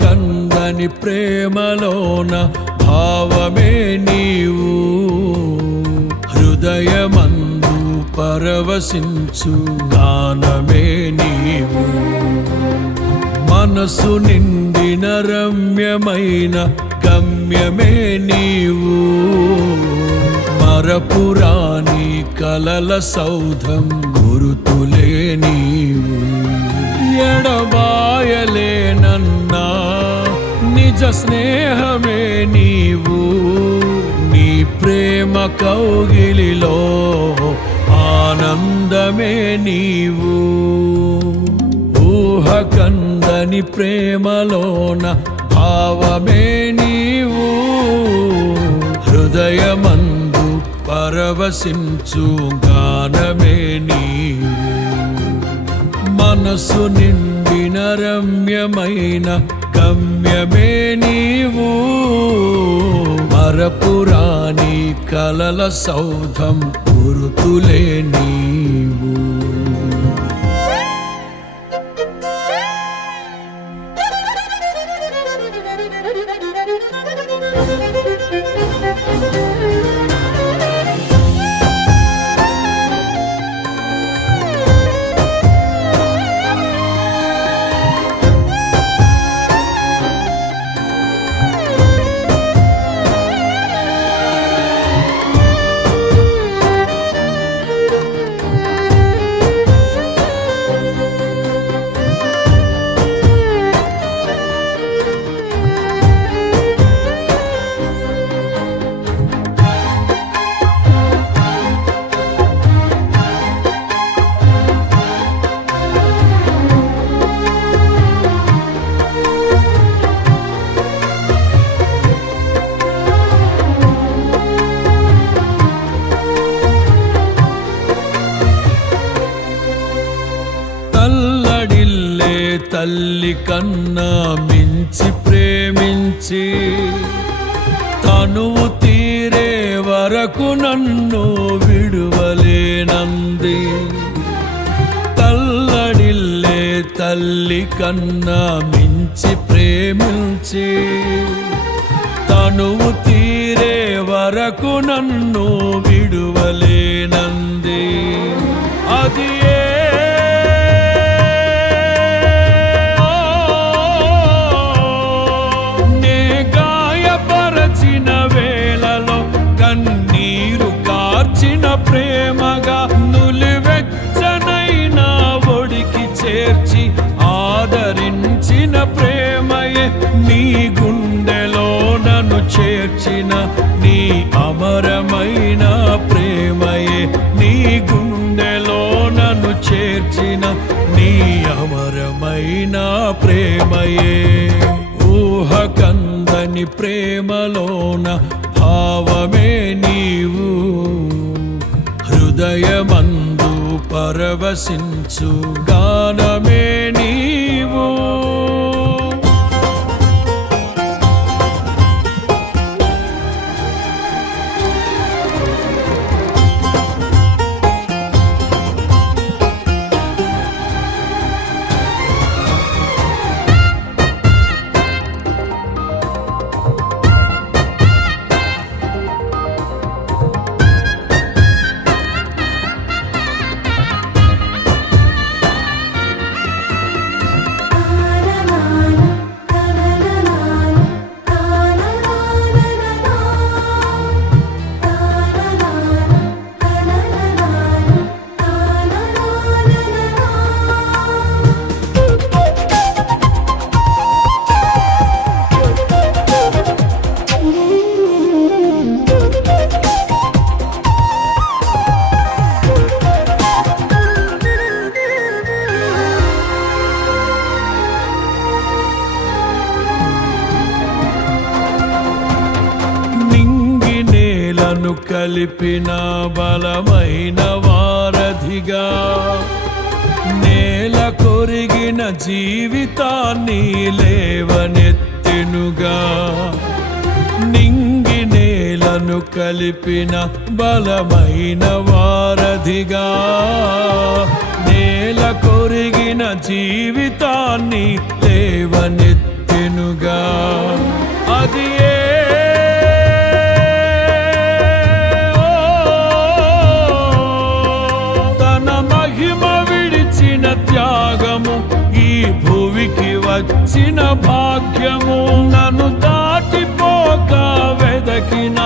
కందని ప్రేమలోన భావమే నీవు, హృదయమందు పరవశించు గానమే నీవు. మనసు నిండిన రమ్యమైన గమ్యమే నీవు, మరపురాని కలల సౌధం గురుతులే నీవు. ఎడబాయలేనన్నా నిజ స్నేహమే నీవు, నీ ప్రేమ కౌగిలిలో ఆనందమే నీవు. ఊహ కందని ప్రేమలోన భావమే నీవు, హృదయమందు పరవశించు గానమే నీవు. మనసు నిండిన రమ్యమైన గమ్యమే నీవు, మరపురాని కలల సౌధం గురుతులే నీవు. తల్లి కన్నా మించి ప్రేమించి తనువు తీరే వరకు నన్ను విడువలేనంది. తల్లడిల్లే తల్లి కన్నా మించి ప్రేమించి తనువు తీరే వరకు నన్ను విడువలేనంది. అది ప్రేమగా నులివెచ్చనైనా ఒడికి చేర్చి ఆదరించిన ప్రేమయే, నీ గుండెలో నన్ను చేర్చిన నీ అమరమైన ప్రేమయే, నీ గుండెలో నన్ను చేర్చిన నీ అమరమైన ప్రేమయే. ఊహ కందని ప్రేమలోన భావమే నీవు, హృదయమందు పరవశించు గానమే నీవు. కలిపిన బలమైన వారధిగా, నేల కొరిగిన జీవితాన్ని లేవనెత్తెనుగా. నింగి నేలను కలిపిన బలమైన వారధిగా, నేల కొరిగిన జీవితాన్ని లేవనెత్తెనుగా. విడిపించునుగా. అది తన మహిమ విడిచిన త్యాగము, ఈ భూమికి వచ్చిన భాగ్యము. నన్ను దాటిపోక వెదకిన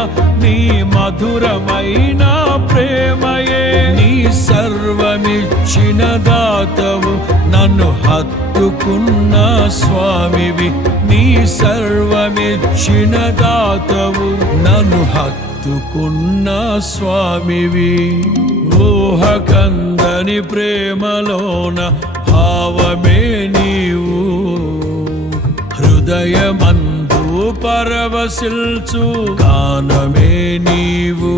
నీ మధురమైన ప్రేమయే. నీ సర్వమిచ్చిన దాతవు, నన్ను హత్తుకున్న స్వామివి. నీ సర్వమిచ్చిన దాతవు, నన్ను హత్తుకున్న స్వామివి. ఊహకందని ప్రేమలోన భావమే నీవు, హృదయమందు పరవశిల్చు గానమే నీవు.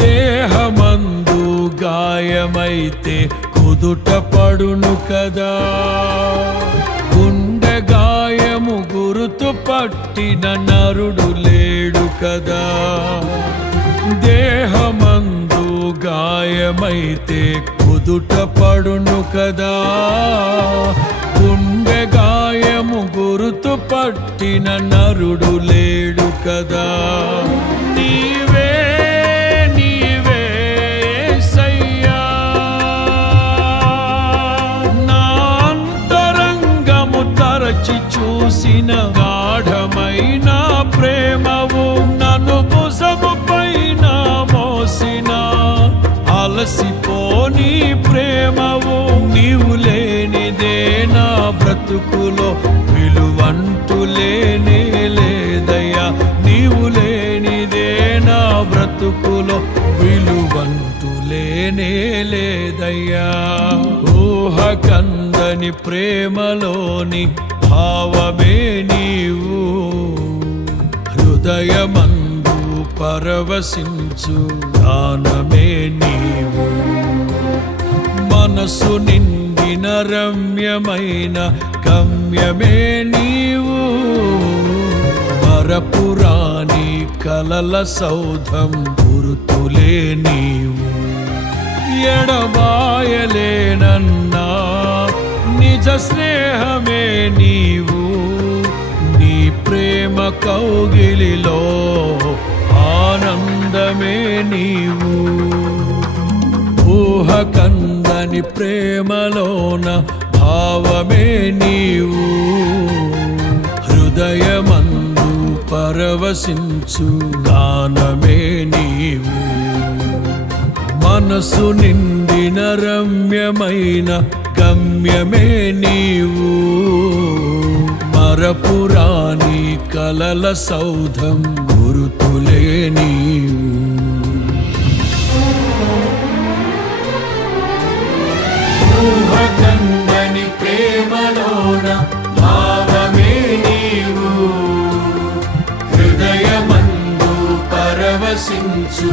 దేహమందు గాయమైతే కుదుట పడును కదా, గుండె గాయము గురుతు పట్టిన నరుడు లేడు కదా. దేహమందు గాయమైతే కుదుట పడును కదా, గుండె గాయము గురుతు పట్టిన నరుడు లేడు కదా. నీవే చూసిన గాఢమైన ప్రేమవు, నన్ను భుజము పైన మోసిన అలసిపోని ప్రేమవు. నీవు లేనిదే నా బ్రతుకులో విలువంటూ లేనే లేదయ్యా. నీవు లేనిదే నా బ్రతుకులో విలువంటూ లేనే లేదయ్యా. ఊహకందని ప్రేమలోని భావమే నీవు, హృదయమందు పరవశించు గానమే నీవు. మనసు నిండిన రమ్యమైన గమ్యమే నీవు, మరపురాని కలల సౌధం గురుతులే నీవు. ఎడబాయలేనన్నా నిజ స్నేహమే నీవు, నీ ప్రేమ కౌగిలిలో ఆనందమే నీవు. ఊహకందని ప్రేమలోన భావమే నీవు, హృదయమందు పరవశించు గానమే నీవు. మనసు నిండిన రమ్యమైన గమ్యమే నీవు, మరపురాని కలల సౌధం గురుతులే నీవు. ఊహకందని ప్రేమలోన భావమే నీవు, హృదయమందు పరవశించు